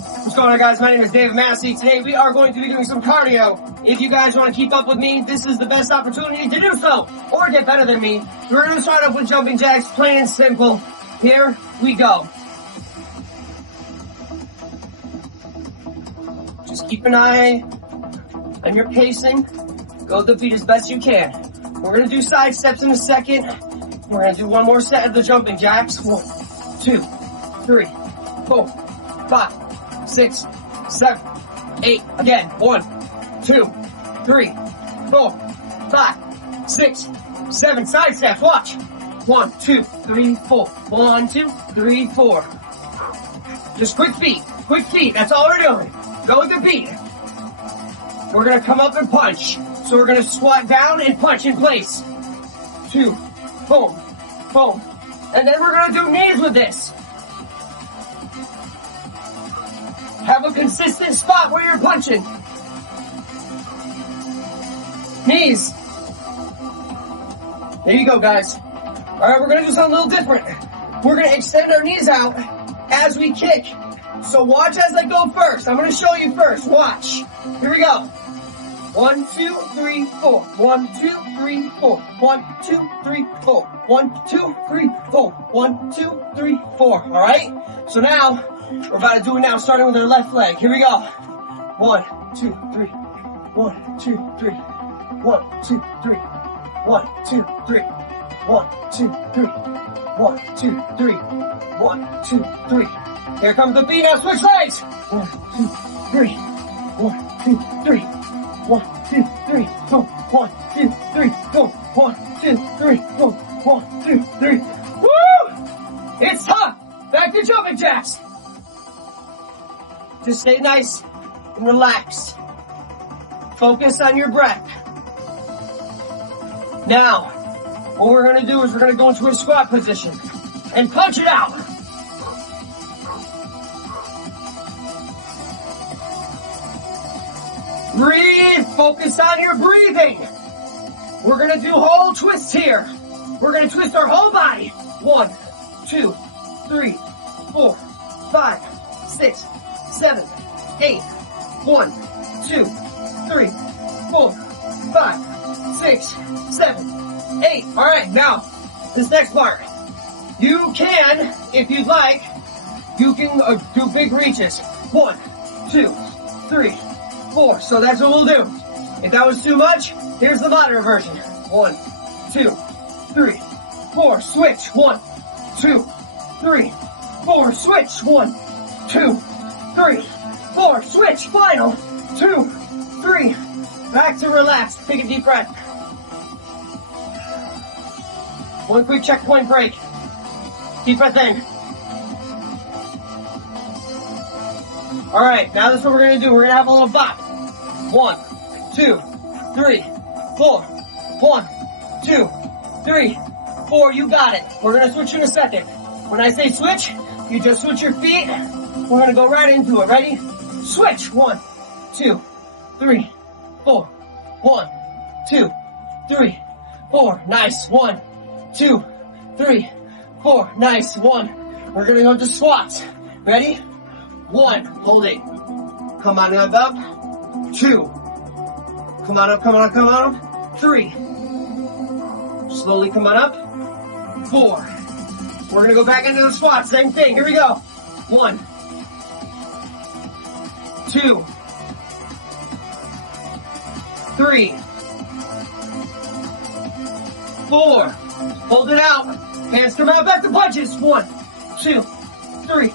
What's going on, guys? My name is David Massey. Today we are going to be doing some cardio. If you guys want to keep up with me, this is the best opportunity to do so, or get better than me. We're going to start off with jumping jacks, plain and simple. Here we go. Just keep an eye on your pacing. Go the beat as best you can. We're going to do side steps in a second. We're going to do one more set of the jumping jacks. 1, 2, 3, 4, 5, 6, 7, 8. Again. 1, 2, 3, 4, 5, 6, 7. Side steps. Watch. 1, 2, 3, 4. 1, 2, 3, 4. Just quick feet. Quick feet. That's all we're doing. Go with the beat. We're going to come up and punch. So we're going to squat down and punch in place. 2, boom, boom. And then we're going to do knees with this. Have a consistent spot where you're punching. Knees. There you go, guys. All right, we're going to do something a little different. We're going to extend our knees out as we kick. So watch as I go first. I'm going to show you first. Watch. Here we go. 1, 2, 3, 4. 1, 2, 3, 4. 1, 2, 3, 4. 1, 2, 3, 4. 1, 2, 3, 4. All right? So now, we're about to do it now, starting with our left leg. Here we go. 1, 2, 3. 1, 2, 3. 1, 2, 3. 1, 2, 3. 1, 2, 3. 1, 2, 3. 1, 2, 3. Here comes the beat. Now switch legs. 1, 2, 3. 1, 2, 3. 1, 2, 3, boom. 1, 2, 3, boom. 1, 2, 3, boom. 1, 2, 3. Woo! It's tough. Back to jumping jacks. Just stay nice and relaxed. Focus on your breath. Now, what we're going to do is we're going to go into a squat position and punch it out. Breathe. Focus on your breathing. We're going to do whole twists here. We're going to twist our whole body. 1, 2, 3, 4, 5, 6, 7, 8. 1, 2, 3, 4, 5, 6, 7, 8. All right, now, this next part. You can, if you'd like, you can do big reaches. 1, 2, 3, 4. So that's what we'll do. If that was too much, here's the moderate version. 1, 2, 3, 4. Switch. 1, 2, 3, 4. Switch. 1, 2, 3, 4. Switch. Final. 2, 3. Back to relax. Take a deep breath. One quick checkpoint break. Deep breath in. All right, now this is what we're going to do. We're going to have a little bop. 1, 2, 3, 4. 1, 2, 3, 4. You got it. We're going to switch in a second. When I say switch, you just switch your feet. We're going to go right into it. Ready? Switch. 1, 2, 3, 4. 1, 2, 3, 4. Nice. 1, 2, 3, 4. Nice. 1. We're going to go to squats. Ready? 1. Hold it. Come on up. 2. Come on up, come on up, come on up. 3. Slowly come on up. 4. We're going to go back into the squat. Same thing. Here we go. 1. 2. 3. 4. Hold it out. Hands come out. Back to punches. 1, 2, 3,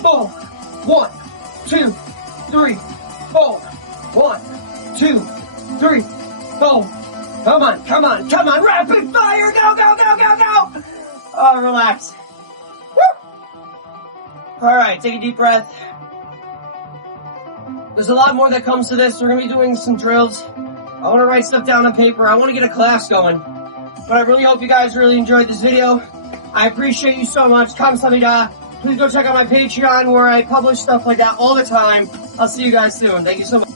4. 1, 2, 3, 4. 1, 2, 3, 4. Come on, come on, come on. Rapid fire. Go, go, go, go, go. Oh, relax. Woo. All right, take a deep breath. There's a lot more that comes to this. We're going to be doing some drills. I want to write stuff down on paper. I want to get a class going. But I really hope you guys really enjoyed this video. I appreciate you so much. Kamsahamnida. Please go check out my Patreon where I publish stuff like that all the time. I'll see you guys soon. Thank you so much.